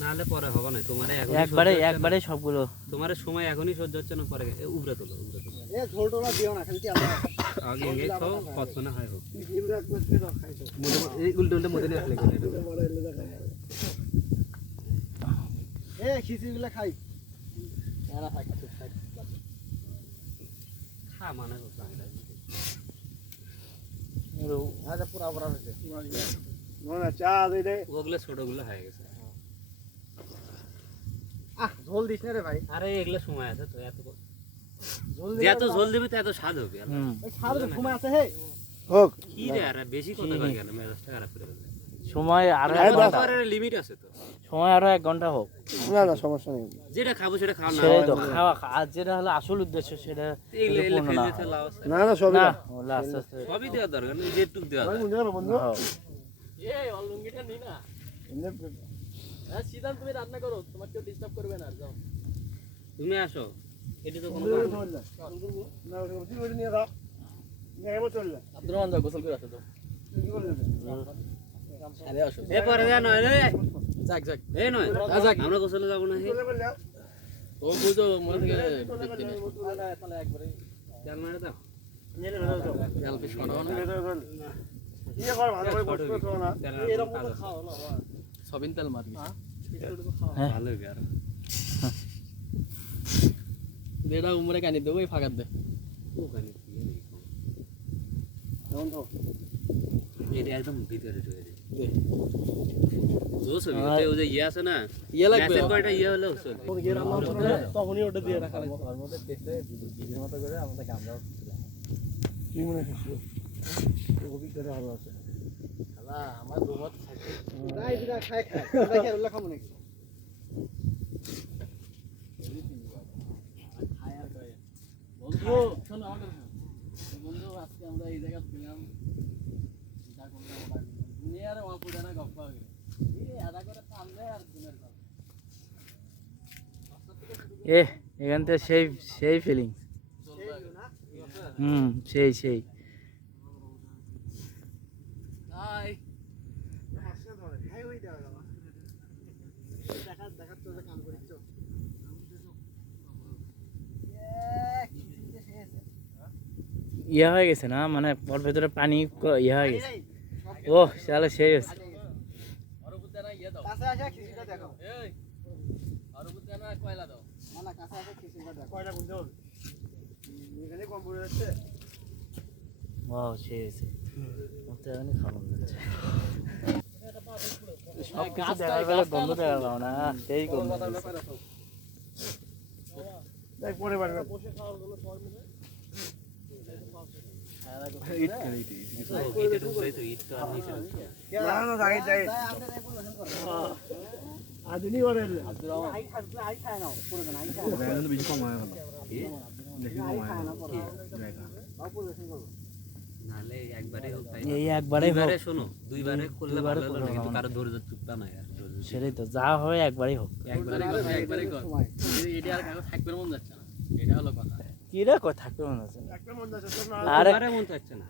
নাহলে পরে হবে না তোমার একবারে সবগুলো তোমার সময় এখনই সহ্য হচ্ছে না পরে উবরে তোলো এ ঝোল টোলা দিও না খালি আগে আগে খাও কত না হয় হোক জিবরা করতে দাও খাইছো এই উল্টো উল্টো মধ্যে নিয়ে আসলে এ খিচুড়িগুলো খাই এরা খাই খা মানে আচ্ছা পুরা পুরা হয়েছে না চা দে দে ওগুলো ছোটগুলো হয়ে গেছে ঝোল দিস না রে ভাই আরে এগুলো সময় আছে তো এত ঝোল যত ঝোল দিবি তত স্বাদ হবে ওই সারা সময় আছে হে হোক কি রে আরে বেশি কথা কই কেন মেজাজটা খারাপ করে দিলে সময় আরো লিমিট আছে তো সময় আরো 1 ঘন্টা হোক না না সমস্যা নেই যেটা খাবো সেটা খাও না সেটাই তো খাওয়া আর যেটা হলো আসল উদ্দেশ্য সেটা এগুলো ফেলে দিতে লাভ আছে না না সবই না ওলা আস্তে আস্তে সবই দেওয়া দরকার নেই যেটুক দেওয়া ভাই দরকার। মুন্ডা বন্ধু এই অলুঙ্গিটা নি না সিদ্ধান্ত তুমি রান্না করো তোমার কেউ ডিস্টার্ব করবে না যাও তুমি আসো এটা তো কোনো না ওটা নিয়ে দাও নেমে চল যা আব্দুর রহমান যাও গোসল করে আসো তো কি করে আরে আসো এ পরে যা নয় রে যাক যাক এই নয় আমরা গোসলে যাব না হে ও বুঝো মনে থেকে দেখতে নেই তাহলে একবারে জাল মারে দাও নিয়ে নে দাও জাল পিস বানাও না ইয়ে কর ভালো করে বসতে তো না এরকম খাও না সবিন তেল মারবি ভালো হবে আর দেড়া উমরে কানি দেবো এই ফাগাত দে ওখানে কি নেই এখন তো এটা একদম ভিতরে ঢুকে যায় দে জোস হবে ওই যে ইয়ে আছে না ইয়ে লাগবে ম্যাচের কয়টা ইয়ে হলো চলবে কোন গিয়ে রান্না করে তখনই ওটা দিয়ে রাখা লাগবে ওর মধ্যে টেস্টে বিজের মতো করে আমাদের গামলাও কি মনে করছিস কবি করে ভালো আছে শালা আমার রুমত থাকে নাই দিনা খাই খাই দেখে ওলা খামু নাকি বন্ধু শোনো আমাদের বন্ধু আজকে আমরা এই জায়গা ছিলাম যা করলাম ওটা দুনিয়ার অপুরানা গপ্প হবে এই আদা করে সামনে আর দিনের গল্প এখান থেকে সেই ফিলিং সেই হাই খাই হই দেওয়া বাবা দেখা তো কাম করিছো ইয়ে হয়ে গেছে না মানে ওর ভেতরে পানি ইয়ে হয়ে গেছে ও তাহলে সেই হয়েছে আর উপরে না ইয়ে দাও কাছে আসা খিচুড়িটা দেখাও এই আর উপরে না কয়লা দাও না না কাছে আসা খিচুড়িটা দেখাও কয়টা গুনতে হবে এখানে কম পড়ে যাচ্ছে ও সেই হয়েছে ওতে আমি খাবো সব কিছু দেখার বেলা গন্ধ দেখা গেল না সেই গন্ধ দেখ পরে বাড়বে বসে খাওয়ার জন্য সবাই মিলে এটা ঢুকলেই তো ইট তো আর নিচে ঢুকছে না না যাই যাই আদিনি করে আব্দুর রহমান আই খায় না পুরো না আই খায় না বেশি কম হয় আই খায় না পুরো বাপু লেসন করব নালে একবারে হোক তাই এই একবারেই হোক দুইবারে শোনো দুইবারে করলে ভালো হলো না কিন্তু কারো ধৈর্য চুপটা নাই আর সেটাই তো যা হয় একবারই হোক একবারে কর এটা আর কারো থাকবে মন যাচ্ছে না এটা হলো কথা কি রে কই থাকতে মন যাচ্ছে না একটা মন যাচ্ছে না আরে আরে মন থাকছে না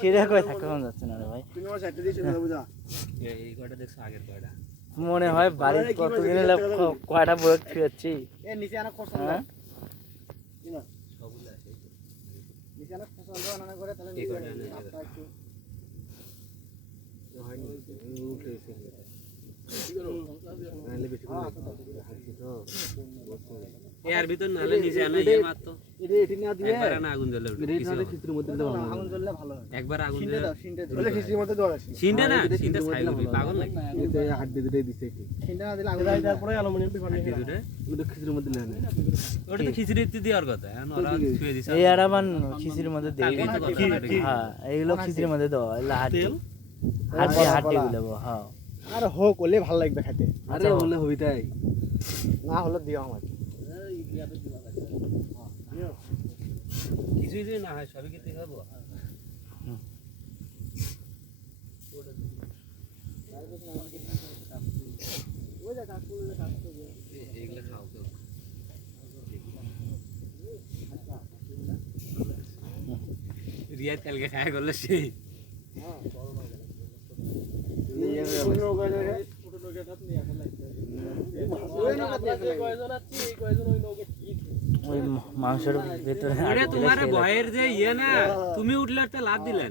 কি রে কই থাকতে মন যাচ্ছে না রে ভাই তুমি আমার সাইডে দিয়েছো না বুঝা এই কয়টা দেখছো আগের কয়টা মনে হয় বাড়ির কতদিন হলো কয়টা বই খেয়েছি এ নিচে আনা করছ না হ্যাঁ কিনা সবগুলো আছে নিচে আনা পছন্দ না করে তাহলে এই নিচে কয়টা নেই, আপটা একটু হয়নি উঠে নালে বেশি করে এর ভিতর নালে নিচে আনা ইয়ে মারতো এটি না দিয়ে একবার না আগুন জ্বলে উঠে খিচুড়ির মধ্যে দাও আগুন জ্বললে ভালো হয় একবার আগুন সিনটে জ্বলে দাও সিনটে দাও খিচুড়ির মধ্যে দাও সিনটা না সিনটা ছাই হবে পাগল নাকি এতে হাত দিয়ে দিতে দিছে এটি সিনটা না দিলে আগুন জ্বলে তারপরে অ্যালুমিনিয়াম পেপার হাড্ডি দুটো কিন্তু খিচুড়ির মধ্যে নেয় ওটা তো খিচুড়ি দেওয়ার কথা এখন ওরা ছুঁয়ে দিছে এই আরামান খিচুড়ির মধ্যে দেই হ্যাঁ এইগুলো খিচুড়ির মধ্যে দাও এগুলো হাড্ডি গুলো হ্যাঁ আর হোক ওলে ভালো লাগবে খেতে আরে হলে হবি তাই না হলে দিও আমার কিছুই যদি না হয় সবই খেতে খাবো এইগুলো খাও কেউ রিয়া তেলকে খায় করলে সেই ছোট লোকের নিয়ে আসা লাগবে আমরা যে কয়জন আছি এই কয়জন ওই নৌকে ঠিক ওই মাংসের ভিতরে তোমার ভয়ের যে ইয়ে না, তুমি উঠলে একটা লাভ দিলেন।